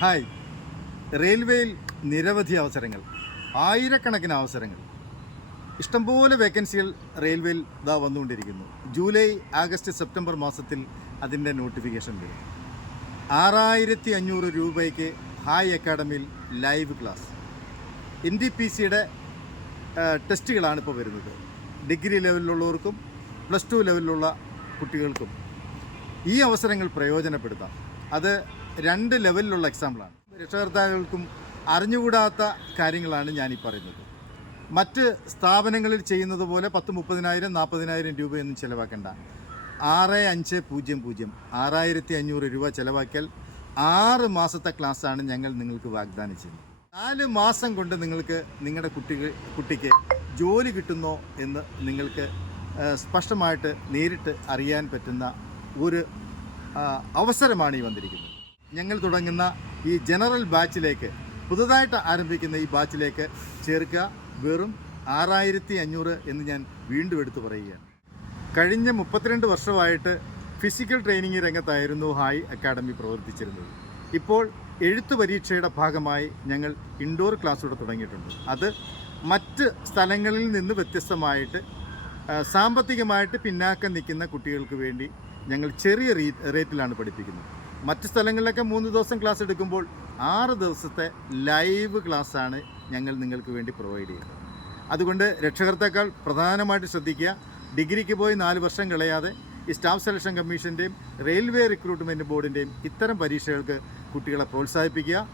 Hi. റെയിൽവേയിൽ നിരവധി അവസരങ്ങൾ ആയിരക്കണക്കിന് അവസരങ്ങൾ. ഇഷ്ടംപോലെ വേക്കൻസികൾ റെയിൽവേയിൽ ഇതാ വന്നുകൊണ്ടിരിക്കുന്നു. ജൂലൈ ആഗസ്റ്റ് സെപ്റ്റംബർ മാസത്തിൽ അതിന്റെ നോട്ടിഫിക്കേഷൻ വരും. ആറായിരത്തി അഞ്ഞൂറ് രൂപയ്ക്ക് hi അക്കാഡമിയിൽ live class. N D P സിയുടെ ടെസ്റ്റുകളാണ് ഇപ്പോൾ വരുന്നത്. ഡിഗ്രി ലെവലിലുള്ളവർക്കും പ്ലസ് ടു ലെവലിലുള്ള കുട്ടികൾക്കും ഈ അവസരങ്ങൾ പ്രയോജനപ്പെടുത്താം. അത് രണ്ട് ലെവലിലുള്ള എക്സാമ്പിളാണ്. രക്ഷകർത്താക്കൾക്കും അറിഞ്ഞുകൂടാത്ത കാര്യങ്ങളാണ് ഞാനീ പറയുന്നത്. മറ്റ് സ്ഥാപനങ്ങളിൽ ചെയ്യുന്നത് പോലെ പത്ത് മുപ്പതിനായിരം നാൽപ്പതിനായിരം രൂപയൊന്നും ചിലവാക്കേണ്ട. ആറ് അഞ്ച് പൂജ്യം പൂജ്യം. ആറായിരത്തി അഞ്ഞൂറ് രൂപ ചിലവാക്കിയാൽ ആറ് മാസത്തെ ക്ലാസ്സാണ് ഞങ്ങൾ നിങ്ങൾക്ക് വാഗ്ദാനം ചെയ്യുന്നത് നാല് മാസം കൊണ്ട് നിങ്ങൾക്ക് നിങ്ങളുടെ കുട്ടികൾ കുട്ടിക്ക് ജോലി കിട്ടുന്നോ എന്ന് നിങ്ങൾക്ക് സ്പഷ്ടമായിട്ട് നേരിട്ട് അറിയാൻ പറ്റുന്ന ഒരു അവസരമാണ് ഈ വന്നിരിക്കുന്നത്. ഞങ്ങൾ തുടങ്ങുന്ന ഈ ജനറൽ ബാച്ചിലേക്ക് പുതുതായിട്ട് ആരംഭിക്കുന്ന ഈ ബാച്ചിലേക്ക് ചേർക്കുക. വെറും ആറായിരത്തി അഞ്ഞൂറ് എന്ന് ഞാൻ വീണ്ടും എടുത്തു പറയുകയാണ്. കഴിഞ്ഞ മുപ്പത്തിരണ്ട് വർഷമായിട്ട് ഫിസിക്കൽ ട്രെയിനിങ് രംഗത്തായിരുന്നു ഹായ് അക്കാഡമി പ്രവർത്തിച്ചിരുന്നത്. ഇപ്പോൾ എഴുത്ത് പരീക്ഷയുടെ ഭാഗമായി ഞങ്ങൾ ഇൻഡോർ ക്ലാസ്സോടെ തുടങ്ങിയിട്ടുണ്ട്. അത് മറ്റ് സ്ഥലങ്ങളിൽ നിന്ന് വ്യത്യസ്തമായിട്ട് സാമ്പത്തികമായിട്ട് പിന്നാക്കം നിൽക്കുന്ന കുട്ടികൾക്ക് വേണ്ടി ഞങ്ങൾ ചെറിയ റേറ്റിലാണ് പഠിപ്പിക്കുന്നത്. മറ്റ് സ്ഥലങ്ങളിലൊക്കെ മൂന്ന് ദിവസം ക്ലാസ് എടുക്കുമ്പോൾ ആറ് ദിവസത്തെ ലൈവ് ക്ലാസ്സാണ് ഞങ്ങൾ നിങ്ങൾക്ക് വേണ്ടി പ്രൊവൈഡ് ചെയ്യുന്നത്. അതുകൊണ്ട് രക്ഷകർത്താക്കൾ പ്രധാനമായിട്ട് ശ്രദ്ധിക്കുക. ഡിഗ്രിക്ക് പോയി നാല് വർഷം കളയാതെ ഈ സ്റ്റാഫ് സെലക്ഷൻ കമ്മീഷന്റെയും റെയിൽവേ റിക്രൂട്ട്മെന്റ് ബോർഡിന്റെയും ഇത്തരം പരീക്ഷകൾക്ക് കുട്ടികളെ പ്രോത്സാഹിപ്പിക്കുക.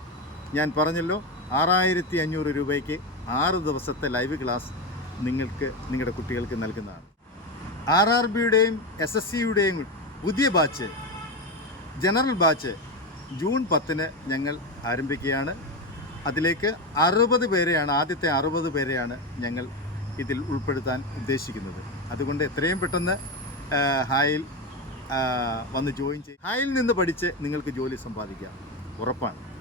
ഞാൻ പറഞ്ഞല്ലോ ആറായിരത്തി അഞ്ഞൂറ് രൂപയ്ക്ക് ആറ് ദിവസത്തെ ലൈവ് ക്ലാസ് നിങ്ങൾക്ക് നിങ്ങളുടെ കുട്ടികൾക്ക് നൽകുന്നതാണ്. ആർ ആർ ബിയുടെയും എസ് എസ് സിയുടെയും പുതിയ ബാച്ച് ജനറൽ ബാച്ച് ജൂൺ പത്തിന് ഞങ്ങൾ ആരംഭിക്കുകയാണ്. അതിലേക്ക് അറുപത് പേരെയാണ് ആദ്യത്തെ അറുപത് പേരെയാണ് ഞങ്ങൾ ഇതിൽ ഉൾപ്പെടുത്താൻ ഉദ്ദേശിക്കുന്നത്. അതുകൊണ്ട് എത്രയും പെട്ടെന്ന് ഹായിൽ വന്ന് ജോയിൻ ചെയ്യും ഹായിൽ നിന്ന് പഠിച്ച് നിങ്ങൾക്ക് ജോലി സമ്പാദിക്കാം. ഉറപ്പാണ്.